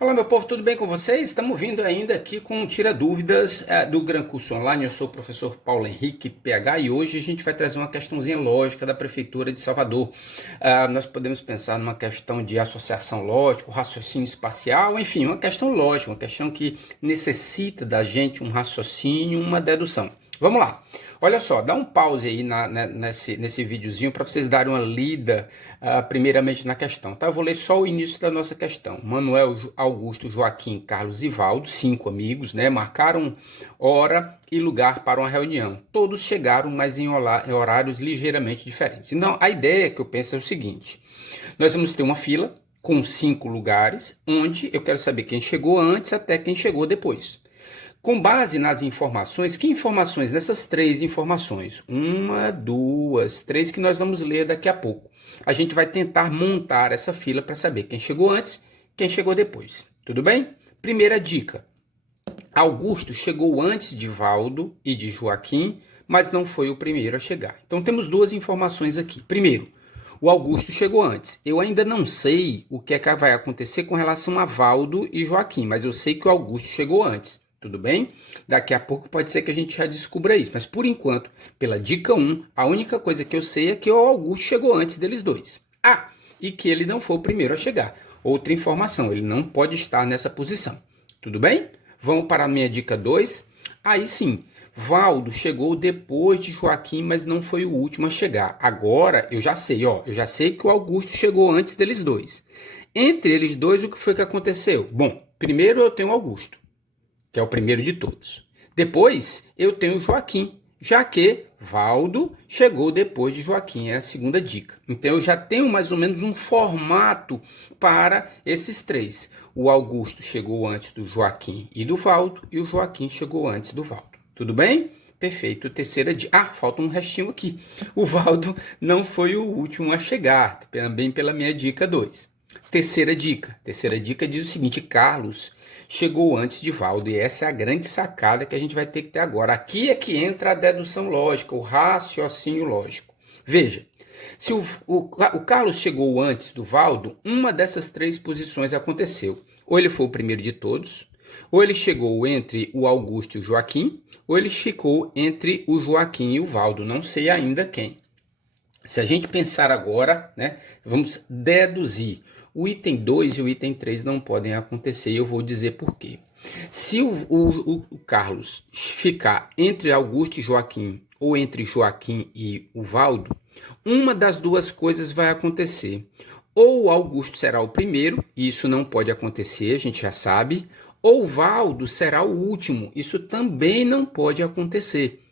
Olá, meu povo, tudo bem com vocês? Estamos vindo ainda aqui com um Tira Dúvidas do Gran Curso Online. Eu sou o professor Paulo Henrique, PH, e hoje a gente vai trazer uma questãozinha lógica da Prefeitura de Salvador. Nós podemos pensar numa questão de associação lógica, raciocínio espacial, enfim, uma questão lógica, uma questão que necessita da gente um raciocínio, uma dedução. Vamos lá. Olha só, dá um pause aí nesse videozinho para vocês darem uma lida primeiramente na questão, tá? Eu vou ler só o início da nossa questão. Manuel, Augusto, Joaquim, Carlos e Valdo, 5 amigos, né? Marcaram hora e lugar para uma reunião. Todos chegaram, mas em horários ligeiramente diferentes. Então, a ideia que eu penso é o seguinte. Nós vamos ter uma fila com 5 lugares, onde eu quero saber quem chegou antes até quem chegou depois. Com base nas informações, que informações? Nessas 3 informações, 1, 2, 3 que nós vamos ler daqui a pouco. A gente vai tentar montar essa fila para saber quem chegou antes, quem chegou depois. Tudo bem? Primeira dica. Augusto chegou antes de Valdo e de Joaquim, mas não foi o primeiro a chegar. Então temos 2 informações aqui. Primeiro, o Augusto chegou antes. Eu ainda não sei o que é que vai acontecer com relação a Valdo e Joaquim, mas eu sei que o Augusto chegou antes. Tudo bem? Daqui a pouco pode ser que a gente já descubra isso. Mas por enquanto, pela dica 1, a única coisa que eu sei é que o Augusto chegou antes deles dois. E que ele não foi o primeiro a chegar. Outra informação, ele não pode estar nessa posição. Tudo bem? Vamos para a minha dica 2. Aí sim, Valdo chegou depois de Joaquim, mas não foi o último a chegar. Agora eu já sei, eu já sei que o Augusto chegou antes deles dois. Entre eles dois, o que foi que aconteceu? Bom, primeiro eu tenho o Augusto, que é o primeiro de todos. Depois, eu tenho Joaquim, já que Valdo chegou depois de Joaquim, é a segunda dica. Então, eu já tenho mais ou menos um formato para esses 3. O Augusto chegou antes do Joaquim e do Valdo, e o Joaquim chegou antes do Valdo. Tudo bem? Perfeito. Terceira dica. Falta um restinho aqui. O Valdo não foi o último a chegar, bem pela minha dica 2. Terceira dica. Terceira dica diz o seguinte: Carlos chegou antes de Valdo, e essa é a grande sacada que a gente vai ter que ter agora. Aqui é que entra a dedução lógica, o raciocínio lógico. Veja, se o Carlos chegou antes do Valdo, uma dessas 3 posições aconteceu. Ou ele foi o primeiro de todos, ou ele chegou entre o Augusto e o Joaquim, ou ele ficou entre o Joaquim e o Valdo, não sei ainda quem. Se a gente pensar agora, né, vamos deduzir. O item 2 e o item 3 não podem acontecer, e eu vou dizer por quê. Se o Carlos ficar entre Augusto e Joaquim, ou entre Joaquim e o Valdo, uma das 2 coisas vai acontecer. Ou o Augusto será o primeiro, e isso não pode acontecer, a gente já sabe, ou o Valdo será o último, isso também não pode acontecer.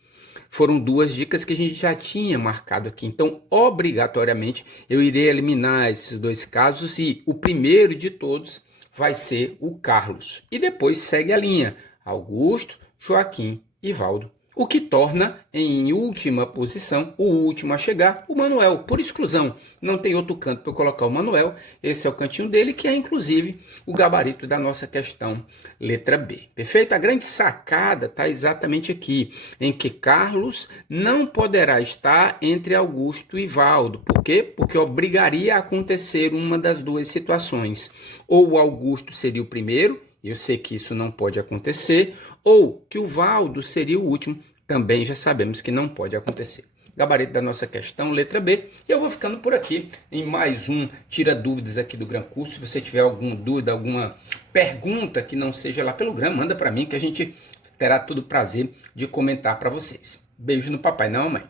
Foram 2 dicas que a gente já tinha marcado aqui. Então, obrigatoriamente, eu irei eliminar esses 2 casos e o primeiro de todos vai ser o Carlos. E depois segue a linha: Augusto, Joaquim e Valdo. O que torna, em última posição, o último a chegar, o Manuel, por exclusão. Não tem outro canto para colocar o Manuel. Esse é o cantinho dele, que é, inclusive, o gabarito da nossa questão, letra B. Perfeito? A grande sacada está exatamente aqui, em que Carlos não poderá estar entre Augusto e Valdo. Por quê? Porque obrigaria a acontecer uma das 2 situações. Ou o Augusto seria o primeiro, eu sei que isso não pode acontecer, ou que o Valdo seria o último, também já sabemos que não pode acontecer. Gabarito da nossa questão, letra B. E eu vou ficando por aqui em mais um Tira Dúvidas aqui do Gran Curso. Se você tiver alguma dúvida, alguma pergunta que não seja lá pelo Gran, manda para mim que a gente terá todo o prazer de comentar para vocês. Beijo no papai, não, mãe?